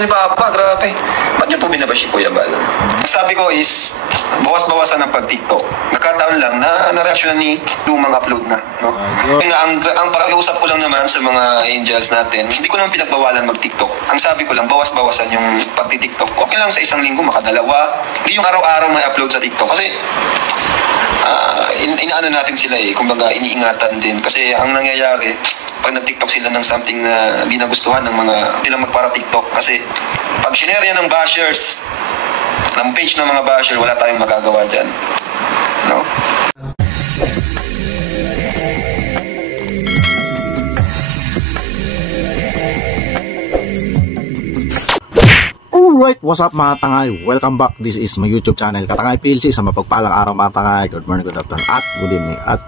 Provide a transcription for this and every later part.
ni Papa, grabe. Ba't niyo po binabash si Kuya Bal? Ang sabi ko is, bawas-bawasan ng pag-TikTok. Nagkataon lang na na-reaction ni lumang upload na. No? Ang pag-uusap ko lang naman sa mga angels natin, hindi ko naman pinagbawalan mag-TikTok. Ang sabi ko lang, bawas-bawasan yung pag-TikTok. Okay lang sa isang linggo, makadalawa. Hindi yung araw-araw may upload sa TikTok. Kasi, inaano natin sila kumbaga iniingatan din. Kasi ang nangyayari, pag nag-TikTok sila ng something na hindi nagustuhan ng mga silang magpara-TikTok. Kasi, pag shinare yan ng bashers, ng page ng mga basher, wala tayong magagawa dyan. No? Alright, what's up mga tangay? Welcome back. This is my YouTube channel, Katangay PLC. Sa mapagpalang araw mga tangay. Good morning, good afternoon, at good evening. At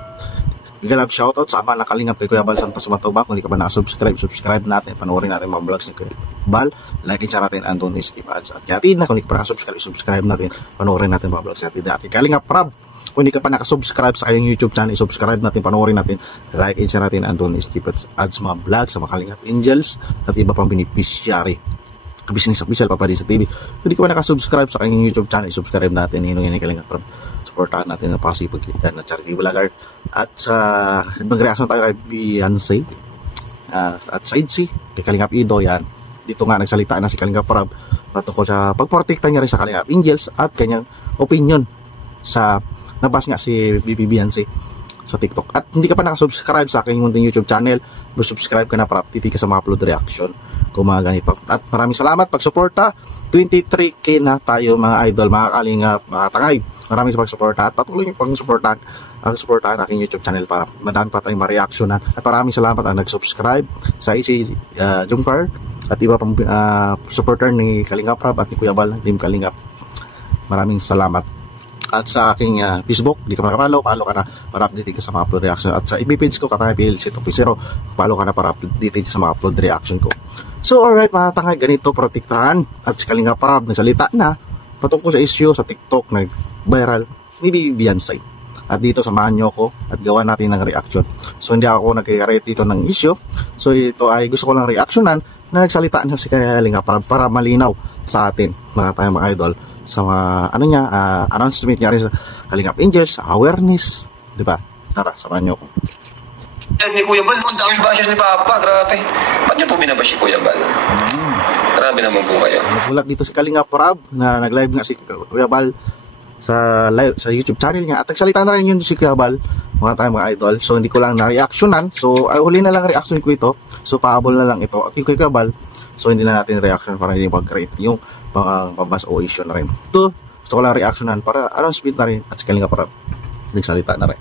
galap shoutout sa ama nakalingap kay Kuya Bal Santos Matubak. Kung hindi ka pa nakasubscribe, subscribe natin. Panoorin natin mga vlogs ni Kuya Bal. Like and share natin, and don't skip ads. At kaya na, kung hindi ka pa nakasubscribe, subscribe natin. Panoorin natin mga vlogs natin dati. Kalingap Prab. Kung hindi ka pa nakasubscribe sa kanyang YouTube channel, subscribe natin, panoorin natin, like and share natin, and don't skip ads mga vlogs sa mga Kalingap Angels at iba pang beneficiary. Business official Papa sa TV. Kung hindi ka pa nakasubscribe sa kanyang YouTube channel, subscribe natin. Yun yung Kalingap Prab. Supportahan natin na pasipag na charity vlogger. At sa mag-reaction tayo kay Beyonce at sa IDC kay Kalingap Ido. Yan, dito nga nagsalita na si Kalingap Prab patungkol sa pagprotekta niya rin sa Kalingap Angels at kanyang opinion sa nabas nga si Beyonce sa TikTok. At hindi ka pa nakasubscribe sa aking munting YouTube channel, subscribe ka na para update ka sa mga upload reaction kung mga ganito. At maraming salamat pagsuporta. 23k na tayo mga idol, mga Kalingap, mga tangay. Maraming pagsuporta at patuloy yung pag-suportahan aking YouTube channel para madami pa tayong ma-reactionan. At maraming salamat ang nag-subscribe sa AC Jumper at iba pang supporter ni Kalingap Prab at ni Kuya Bal, Team Kalingap. Maraming salamat. At sa aking Facebook, di ka makapalo, follow ka na para update ka sa mga upload reaction. At sa FB page ko, Katangay PLC 2.0, follow ka na para update ka sa mga upload reaction ko. So alright mga tangay, ganito protektahan. At si Kalingap Prab nagsalita na patungkol sa issue sa TikTok na viral ni Beyonce. At dito samahan nyo ko at gawa natin ng reaction. So hindi ako nag-create dito ng issue. So ito ay gusto ko lang reactionan na nagsalita na si Kalingap Prab para malinaw sa atin mga tayong mga idol sa mga announcement niya rin sa Kalingap Angels, awareness, di ba? Tara, samahan nyo ko. Ni Kuya Bal, ang daming bashers ni Papa, grabe. Ba't niyo po binabash si Kuya Bal? Grabe naman po kayo. Nagulat dito si Kalingap Prab na nag-live nga si Kuya Bal sa YouTube channel niya. At nagsalita na rin yun si Kuya Bal, mga tayong mga idol. So hindi ko lang na-reactionan. So huli na lang reaction ko ito. So pahabol na lang ito. At yung Kuya Bal, so hindi na natin reaction para hindi mag-create yung pabas o issue na rin. Ito, gusto ko lang reactionan para announcement na rin at si Kalingap Prab nagsalita na rin.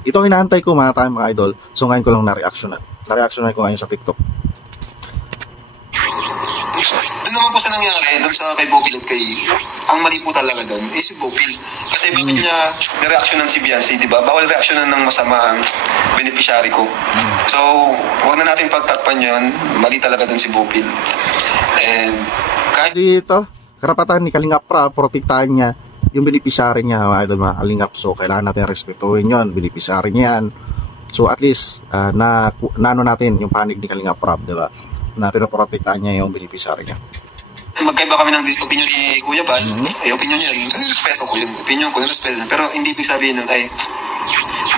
Ito ang inaantay ko mga tayong mga idol. So ngayon ko lang na-reactionan. Na-reactionan ko ngayon sa TikTok. Doon naman po sa nangyari, doon sa kay Bopil at kay... Ang mali po talaga doon is si Bopil. Kasi bakit niya na-reactionan si Beyonce, di ba? Bawal reactionan ng masama ang beneficiary ko. So, huwag na natin pagtakpan yun. Mali talaga doon si Bopil. And kahit... Dito, karapatan ni Kalingap Prab, protektahan niya yung beneficiary niya, mga idol, mga Kalingap. So, kailangan natin respetuhin yun, beneficiary niya yan. So, at least, naano natin yung panig ni Kalingap Prab, di ba? Na pinoprotektahan niya yung beneficiary niya. Magkaiba kami ng opinion ni Kuya Bal. Ay, opinion niya. Respeto ko yun. Opinion ko, respeto na. Pero hindi ibig sabihin nun ay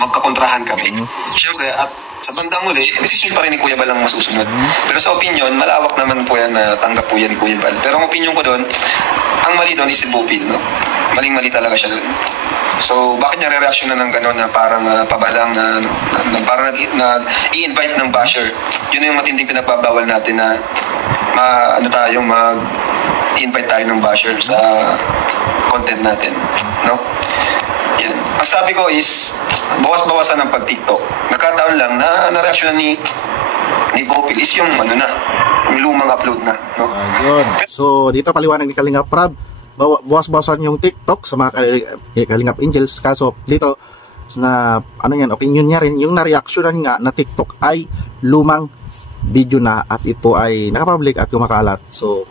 magkakontrahan kami. Siyempre, at sa bandang uli, decision pa rin ni Kuya Bal ang masusunod. Pero sa opinion, malawak naman po yan na tanggap po yan ni Kuya Bal. Pero ang opinion ko doon, ang mali doon is si Bopil, no? Maling-mali talaga siya doon. So, bakit niya re-reaction na ng gano'n na parang pabalang na parang nag-i-invite ng basher? Yun yung matinding pinagbabawal natin na mag-invite tayo ng basher sa content natin, no? Yan. Ang sabi ko is, bawas-bawasan ng pag-TikTok. Nagkataon lang na na-reaction ni Bopil is yung yung lumang upload na, no? Ayun. So, dito paliwanag ni Kalingap Prab, bawas-bawasan yung TikTok sa mga Kalingap Angels. Kaso dito na opinion niya rin yung na-reactionan nga na TikTok ay lumang video na at ito ay nakapublic at kumakalat. So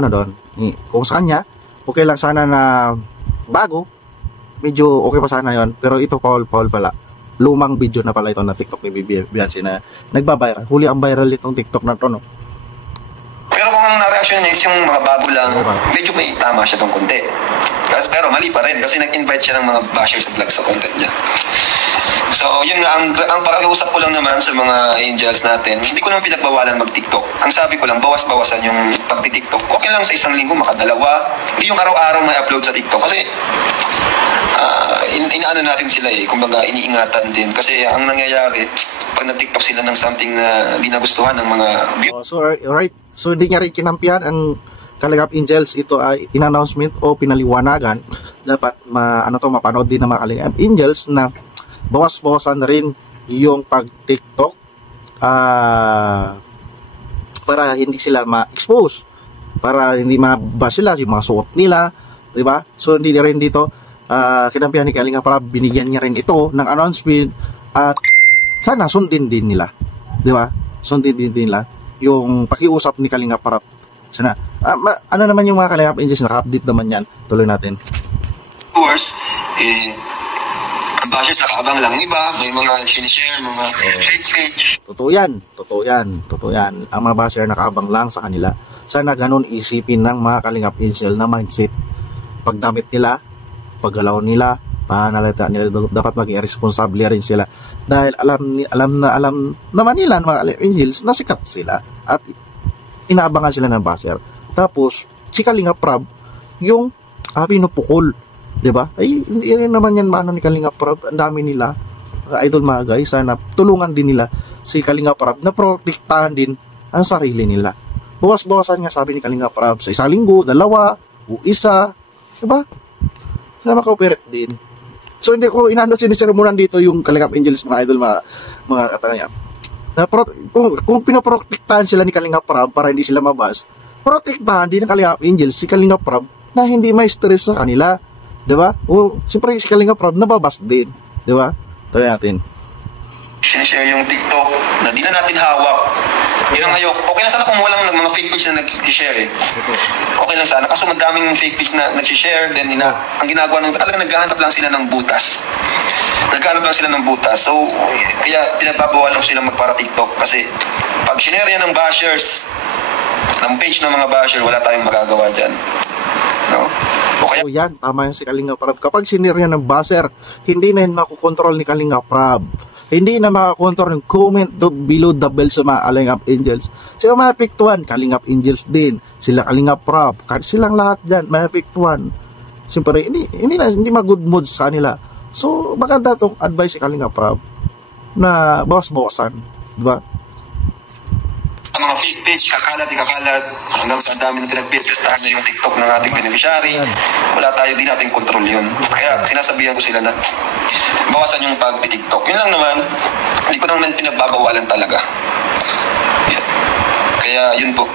doon kung sa kanya okay lang sana na bago, medyo okay pa sana yon, pero ito Paul pala lumang video na pala ito na TikTok ni Beyonce na nagbabiral. Huli ang viral itong TikTok na to, no? Pero kung ang na-reaction niya is yung mga bago lang, Diba? medyo may tama siya tong konti. Pero mali pa rin kasi nag-invite siya ng mga bashers sa vlog sa content niya. So, yun nga, ang pakiusap ko lang naman sa mga angels natin, hindi ko naman pinagbawalan mag-TikTok. Ang sabi ko lang, bawas-bawasan yung pag-TikTok. Okay lang sa isang linggo, makadalawa. Hindi yung araw-araw may upload sa TikTok. Kasi, inaano natin sila kumbaga iniingatan din. Kasi ang nangyayari, pag nag-TikTok sila ng something na hindi nagustuhan ng mga viewers. So, alright. So, hindi niya rin kinampihan ang Kalingap Angels. Ito ay in-announcement o pinaliwanagan. Dapat mapanood din ng mga Kalingap Angels na bawas-bawasan rin yung pag-TikTok para hindi sila ma-expose, para hindi mababa sila yung mga suot nila, di ba? So hindi rin dito kinampihan ni Kalingap Rab, binigyan niya rin ito ng announcement at sana sundin din nila, di ba? Sundin din nila yung pakiusap ni Kalingap Rab. Sana ano naman yung mga Kalingap Angels, naka-update naman yan, tuloy natin. Of course, ang bashers nakaabang lang yung iba, may mga sinishare, mga fake page. Totoo yan. Ang mga basher nakaabang lang sa kanila. Sana ganun isipin ng mga Kalingap Angel na mindset. Pagdamit nila, paggalaw nila, panalita nila, dapat maging responsable rin sila. Dahil alam naman nila ng mga Kalingap Angels na sikat sila at inaabangan sila ng basher. Tapos, si Kalingap Rab, yung pinupukol. Diba? Ay, hindi rin naman yan maano ni Kalingap Rab. Ang dami nila, idol mga guys, sana tulungan din nila si Kalingap Rab na protektahan din ang sarili nila. Bawas-bawasan nga sabi ni Kalingap Rab sa isang linggo, dalawa, o isa, diba? Sana maka-operate din. So hindi ko siniseramonan dito yung Kalingap Angels mga idol, mga katangaya. Kung pinoprotektahan sila ni Kalingap Rab para hindi sila mabas, protektahan din ng Kalingap Angels si Kalingap Rab na hindi may stress sa kanila. Diba? O, siyempre si Kalingap Rab nababas din. Diba? Tuloy natin. Sinishare yung TikTok na di na natin hawak. Yun ang ngayon. Okay lang sana kung walang mga fake page na nag-share Okay lang sana. Kaso madaming fake page na nag-share. Then ang ginagawa nung talaga naghahanap lang sila ng butas. So, kaya pinagbabawalan ko sila magpara TikTok. Kasi pag sinare yan ng bashers, ng page ng mga basher, wala tayong magagawa dyan. No? Okay. So yan, tama yan si Kalingap Rab. Kapag sinirya ng buzzer, hindi na yan makukontrol ni Kalingap Rab. Hindi na makakontrol ng comment below the bell sa mga Kalingap Angels. Sila mapiktuan, Kalingap Angels din. Sila Kalingap Rab. Silang lahat dyan, mapiktuan. Siyempre, hindi mag-good mood sa kanila. So, maganda itong advice si Kalingap Rab na bawas-bawasan. Diba? Mga fake page, kakalat hanggang sa dami na pinagpipestahan na yung TikTok ng ating beneficiary. Wala tayo, di natin control yun. Kaya sinasabihan ko sila na bawasan yung pag-TikTok. Yun lang naman, hindi ko naman pinagbabawalan talaga. Yan. Kaya yun po.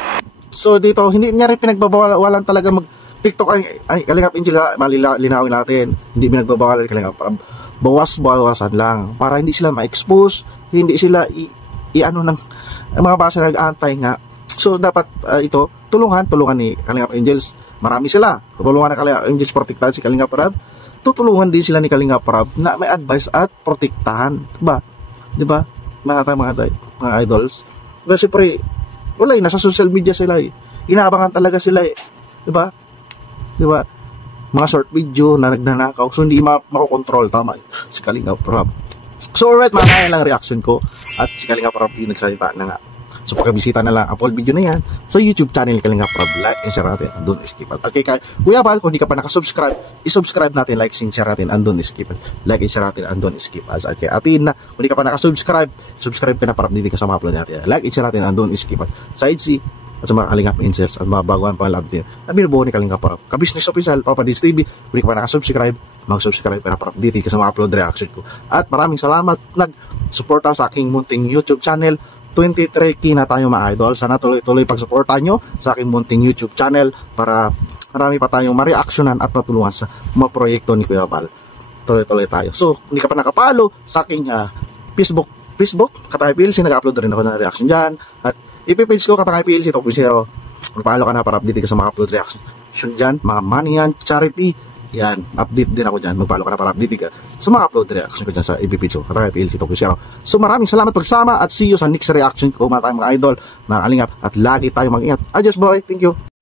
So dito, hindi niya rin pinagbabawalan talaga mag-TikTok ay Kalingap Angel, linawin natin. Hindi pinagbabawalan Kalingap Rab. Bawas-bawasan lang para hindi sila ma-expose, hindi sila i-ano ng mga basa nag-aantay nga. So dapat ito tulungan ni Kalingap Angels. Marami sila. Tulungan ng Kalingap Angels protektahan si Kalingap Rab. Tutulungan din sila ni Kalingap Rab na may advice at protektahan. Diba? Mga idols. Kasi pre, wala nasa social media sila Inaabangan talaga sila Diba? Mga short video na nagnanakaw. So hindi makokontrol. Tama si Kalingap Rab. So alright, mga lang reaction ko. At si Kalingap Rab yung nagsalita na nga. So pagkabisita na lang ang full video na yan sa YouTube channel Kalingap Rab. Like and share natin, and don't skip it. Okay, Kuya Bal, kung hindi ka pa nakasubscribe, isubscribe natin, like and share natin, and don't skip it. Like and share natin, and don't skip us. Okay, atin na, kung hindi ka pa nakasubscribe, subscribe ka na para hindi ka sa mga upload natin. Like and share natin, and don't skip it. Side C, at sa mga Kalingap Angels at mga baguhan pang love din na binubuo ni Kalingap Rab. Ka-business official, Papa Dis TV. Kung hindi ka pa nakasubscribe, mag-subscribe ka na para update ka sa mga upload reaction ko. At maraming salamat nag-suporta sa aking munting YouTube channel. 23K na tayo mga idol. Sana tuloy-tuloy pag-suporta nyo sa aking munting YouTube channel para marami pa tayong ma-reactionan at matulungan sa mga proyekto ni Kuya Bal. Tuloy-tuloy tayo. So, hindi ka pa nakapalo sa aking Facebook, Katangay PLC, nag-upload rin ako ng reaction dyan. At ipipage ko Katangay PLC, ito po siya. Magpalo ka na para update ka sa mga upload reaction dyan, mga money yan, charity, Yan, update din ako dyan. Mag-follow ka na para update ka sa mga upload reaction ko dyan sa FB page ko. Katangay PLC Tokyo Share. So maraming salamat pagsama at see you sa next reaction ko mga tayong mga idol, mga kalingap, at lagi tayo mag-ingat. Adios boy, thank you.